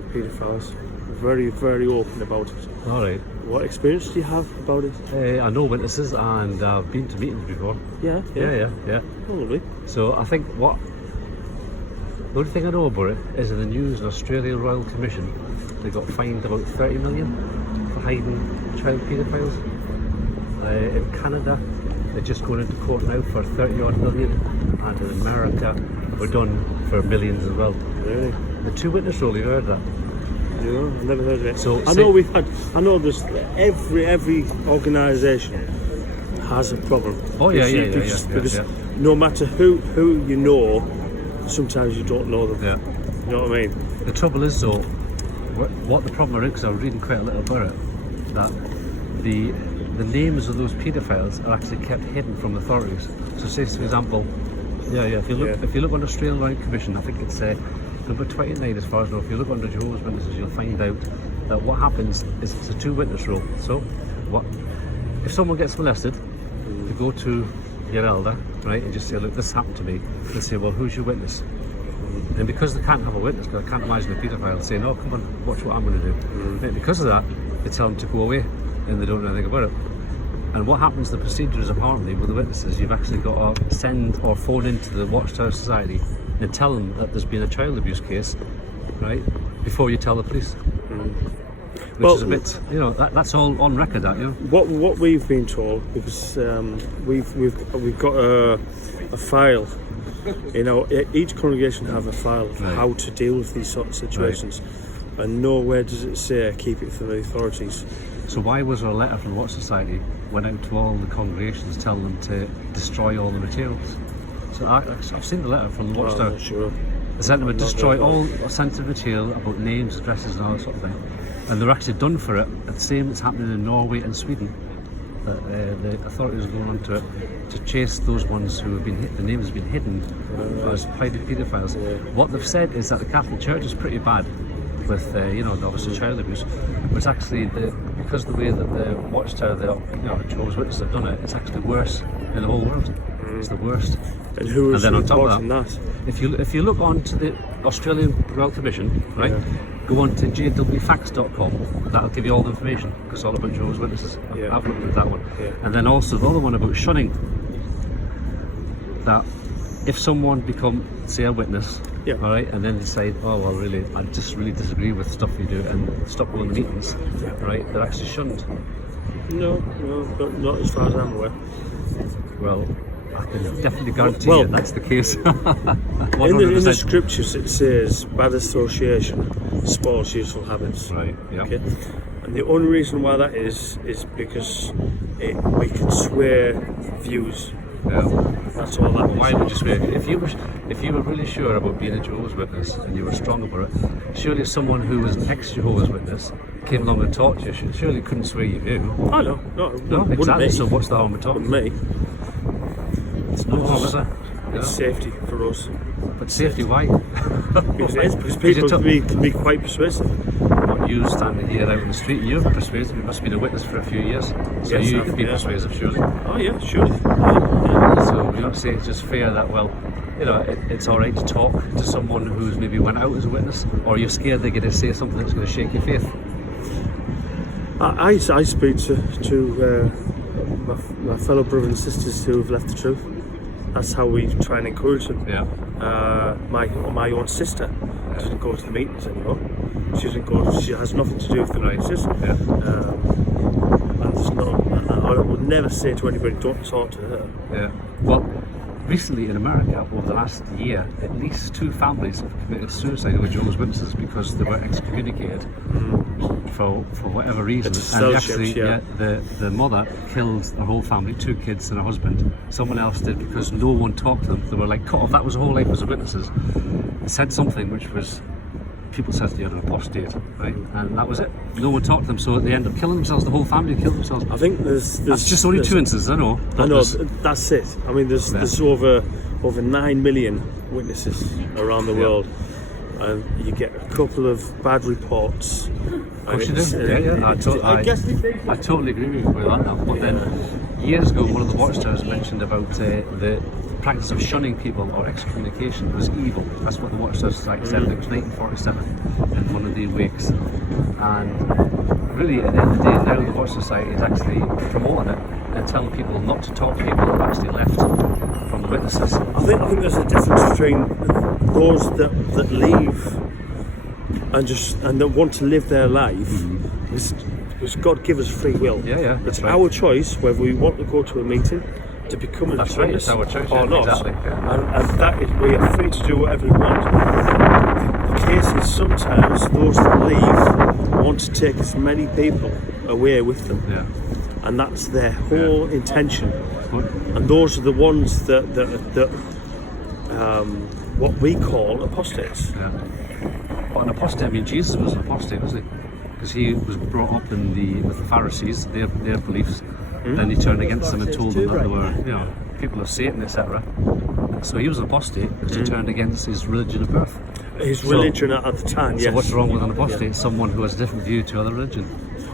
child paedophiles. Very, very open about it. All right. What experience do you have about it? I know witnesses, and I've been to meetings before. Yeah. Yeah. Oh, lovely. So I think the only thing I know about it is in the news, an Australian Royal Commission, they got fined about 30 million for hiding child paedophiles. In Canada, they're just going into court now for 30 odd million, and in America, we're done for millions as well. Really? The two witness rule, you heard that? No, I've never heard of it. So I know there's every organisation has a problem. Oh yeah, because no matter who you know, sometimes you don't know them. Yeah. You know what I mean? The trouble is though, what the problem is, because I was reading quite a little about it, that the names of those paedophiles are actually kept hidden from authorities. So say for example, if you look on the Australian Royal Commission, I think it's number 29 as far as I know. If you look under Jehovah's Witnesses, you'll find out that what happens is it's a two witness rule. So if someone gets molested, you go to your elder, right, and just say, look, this happened to me. They say, well, who's your witness? And because they can't have a witness, because I can't imagine a paedophile saying, oh, come on, watch what I'm going to do. And because of that, they tell them to go away, and they don't know anything about it. And what happens, the procedure is apparently with the witnesses, you've actually got to send or phone into the Watchtower Society and tell them that there's been a child abuse case, right, before you tell the police. Which is a bit, that's all on record, that, What we've been told, because we've got a file, each congregation have a file of how to deal with these sort of situations, and nowhere does it say keep it for the authorities. So why was there a letter from the Watch Society went out to all the congregations telling them to destroy all the materials? So I've seen the letter from the Watchtower. Sure. They sent them to destroy all sensitive material about names, addresses and all that sort of thing. And they're actually done for it. The same that's happening in Norway and Sweden. The authorities are going on to it to chase those ones who have been the names have been hidden as hiding paedophiles. What they've said is that the Catholic Church is pretty bad with obviously child abuse, but it's actually because of the way that the Watchtower, the Jehovah's Witnesses have done it, it's actually worse in the whole world. It's the worst. And who is reporting that? If you look on to the Australian Royal Commission, right, go on to jwfacts.com. That'll give you all the information, because it's all about Jehovah's Witnesses. I've looked at that one, and then also the other one about shunning. That if someone become, say, a witness, all right, and then decide, oh well, really, I just really disagree with stuff you do, and stop going to meetings, right? They're actually shunned. No, not as far as I'm aware. Well, I can definitely guarantee you that's the case. In the scriptures it says bad association spoils useful habits. Right. Yeah. Okay. And the only reason why that is because we can sway views. Yeah. That's all that is. Why would you swear? If you were really sure about being a Jehovah's Witness and you were strong about it, surely someone who was an ex-Jehovah's Witness came along and talked to you, surely couldn't swear you view. Oh no, exactly. So what's the harm of talking? Me. It's no harm, is it? It's safety for us. But safety, why? Because people can be quite persuasive. You standing here out in the street, you're persuasive. You must have been a witness for a few years, so yes, you could be persuasive, surely. Oh yeah, surely. So you're not saying it's just fair that, well, it's all right to talk to someone who's maybe went out as a witness, or you're scared they're going to say something that's going to shake your faith? I speak to my fellow brothers and sisters who have left the truth. That's how we try and encourage them. Yeah. My own sister doesn't go to the meetings anymore. She doesn't go. She has nothing to do with the meetings. Yeah. And there's I would never say to anybody, don't talk to her. Yeah. Well, recently in America, over the last year, at least 2 families have committed suicide with Jehovah's Witnesses because they were excommunicated for whatever reason. And actually, the mother killed her whole family, 2 kids and her husband. Someone else did because no one talked to them. They were like cut off. That was the whole life as witnesses. They said something which was, people said you're an apostate, right? And that was it. No one talked to them, so they end up killing themselves. The whole family killed themselves. I think that's just only 2 instances. I know. That's it. I mean, there's over 9 million witnesses around the world, and you get a couple of bad reports. Of course you do. I totally agree with you on that. But then years ago, one of the Watchtowers mentioned about practice of shunning people or excommunication was evil. That's what the Watchtower Society said. It was 1947 in one of the wakes. And really, at the end of the day, now the Watchtower Society is actually promoting it and telling people not to talk to people who have actually left from the witnesses. I think there's a difference between those that leave and that want to live their life. Because God give us free will. Yeah, It's our choice whether we want to go to a meeting to become a That's right, witness it's our choice, or not. exactly. And that is, we are free to do whatever we want. The case is sometimes those that leave want to take as many people away with them. Yeah. And that's their whole intention. Good. And those are the ones that what we call apostates. Yeah. But an apostate, I mean, Jesus was an apostate, wasn't he? Because he was brought up with the Pharisees, their beliefs. Then he turned against them and told them that they were, people of Satan, etc. So he was an apostate because he turned against his religion of birth. His religion at the time, yes. So what's wrong with an apostate? Someone who has a different view to other religion.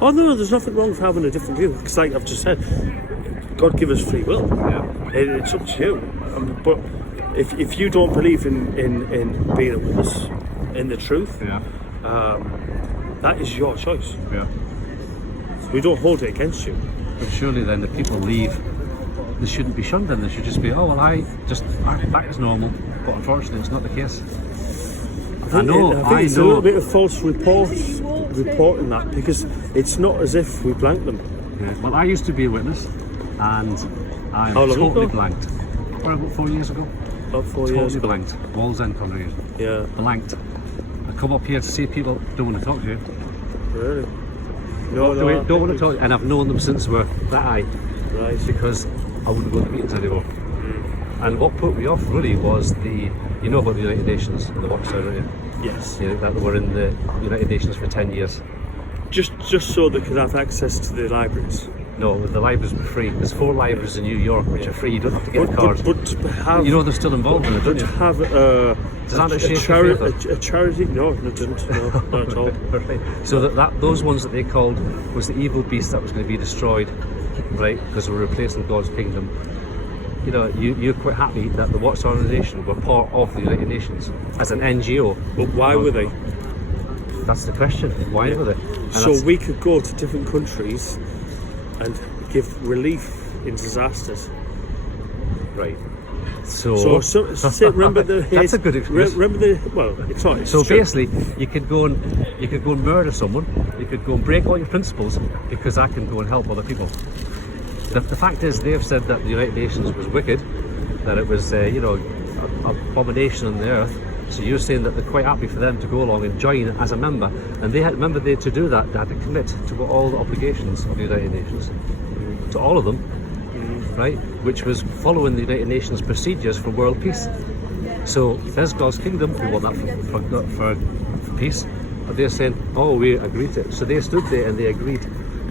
Oh no, there's nothing wrong with having a different view. Because like I've just said, God give us free will. Yeah. It's up to you. But if you don't believe in being a witness, in the truth, that is your choice. Yeah. We don't hold it against you. But surely then, if people leave, they shouldn't be shunned. Then they should just be, I act back as normal. But unfortunately, it's not the case. I know it's a little bit of false reporting that, because it's not as if we blanked them. Yeah. Well, I used to be a witness, and I'm How long totally ago? blanked. About 4 years ago. About 4 Totally years ago. blanked. Walls End congregation. Yeah. Blanked. I come up here to see people, don't want to talk to you. Really? Don't want to talk, and I've known them since we're that high. Right. Because I wouldn't go to meetings anymore. And what put me off really was about the United Nations and the Watchtower, don't you? Yes. That they were in the United Nations for 10 years. Just so they could have access to the libraries. No, the libraries were free. There's 4 libraries in New York which are free. You don't have to get a card. But to have, they're still involved in it, don't to you? have a charity? No, it didn't. No, not at all. Right. So those ones that they called was the evil beast that was going to be destroyed, right? Because we're replacing God's kingdom. You're quite happy that the Watchtower organization were part of the United Nations as an NGO. But why were they? That's the question. Why were they? So we could go to different countries and give relief in disasters. Right. Remember the That's a good excuse. It's not. So true. basically, you could go and murder someone. You could go and break all your principles because I can go and help other people. The fact is, they've said that the United Nations was wicked, that it was an abomination on the earth. So you're saying that they're quite happy for them to go along and join as a member, and to do that, they had to commit to all the obligations of the United Nations, to all of them, right? Which was following the United Nations procedures for world peace. So there's God's kingdom. We want that for peace, but they're saying, we agreed to it. So they stood there and they agreed to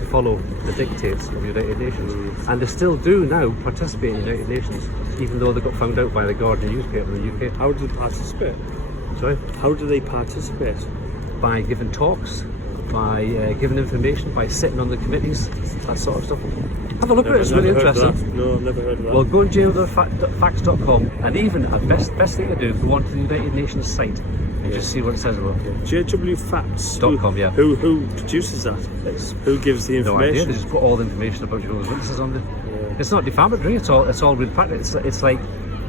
follow the dictates of the United Nations, and they still do now participate in the United Nations, even though they got found out by the Guardian newspaper in the UK. How do they participate? Sorry? How do they participate? By giving talks, by giving information, by sitting on the committees, that sort of stuff. Have a look at it, it's really interesting. No, I've never heard of that. Well, go and jail.facts.com, and even best thing to do, go onto the United Nations site and just see what it says about it. JWFacts.com, yeah. Who produces that? Who gives the No idea. information? They just put all the information about Jehovah's Witnesses on there. Yeah. It's not defamatory. It's all real practice. It's like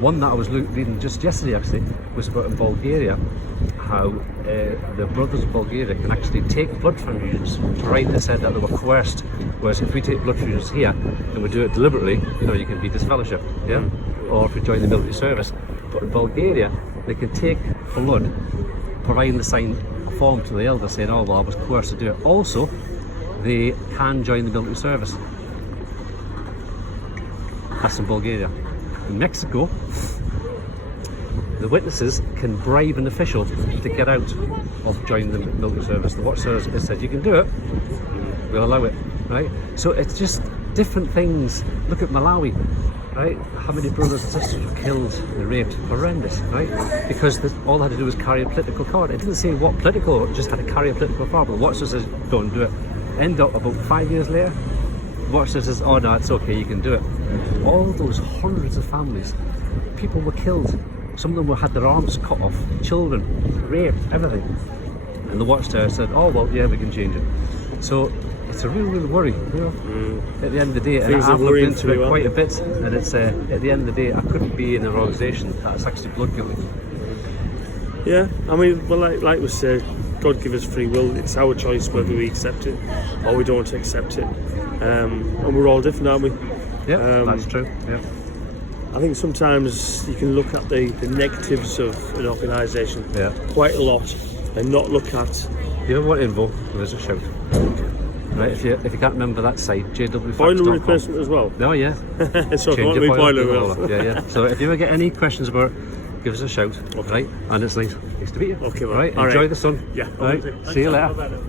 one that I was reading just yesterday. Actually, was about in Bulgaria, how the brothers of Bulgaria can actually take blood transfusions. Right? They said that they were coerced. Whereas if we take blood transfusions here and we do it deliberately, you can be disfellowshipped. Yeah. Or if we join the military service. But in Bulgaria, they can take blood, providing they sign a form to the elder saying, I was coerced to do it. Also, they can join the military service. That's in Bulgaria. In Mexico, the witnesses can bribe an official to get out of joining the military service. The Watchtower has said, you can do it, we'll allow it, right? So it's just different things. Look at Malawi, right? How many brothers and sisters were killed and raped? Horrendous, right? Because all they had to do was carry a political card. It didn't say what political, it just had to carry a political card. But the Watchtower says, don't do it. End up about 5 years later, the Watchtower says, no, it's okay, you can do it. All those hundreds of families, people were killed. Some of them had their arms cut off, children, raped, everything. And the Watchtower said, oh well, yeah, we can change it. So it's a real worry, you know. At the end of the day, and Things are I've looked worrying into for it you, quite a bit, and it's at the end of the day, I couldn't be in an organisation that's actually blood guilty. Yeah, I mean, well, like we said, God give us free will. It's our choice whether we accept it or we don't accept it. And we're all different, aren't we? Yeah, that's true. Yeah. I think sometimes you can look at the negatives of an organisation quite a lot and not look at... You know what info? There's a shout. Right, if you can't remember that site, jwfacts.com. Boiler replacement as well? No, yeah. So Change I your boiler wheel. Yeah. So if you ever get any questions about it, give us a shout. Right, and it's nice to meet you. Okay, well, right, all enjoy right. the sun. Yeah. Right, see you later. Bye-bye.